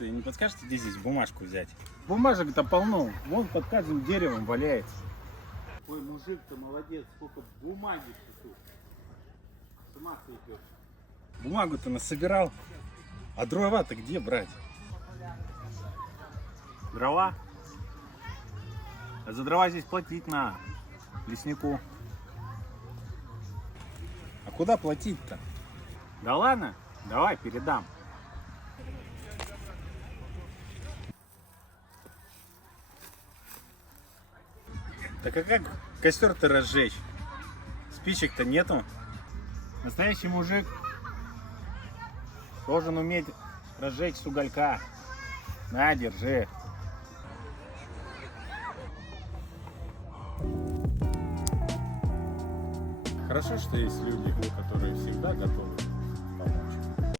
Не подскажете, где здесь бумажку взять? Бумажек-то полно. Вон под каждым деревом валяется. Ой, мужик-то молодец, сколько бумаги тут. С ума сойдешь. Бумагу-то насобирал. А дрова-то где брать? Дрова? А за дрова здесь платить надо. Леснику. А куда платить-то? Да ладно, давай передам. Так а как костер-то разжечь? Спичек-то нету. Настоящий мужик должен уметь разжечь с уголька. На, держи. Хорошо, что есть люди, которые всегда готовы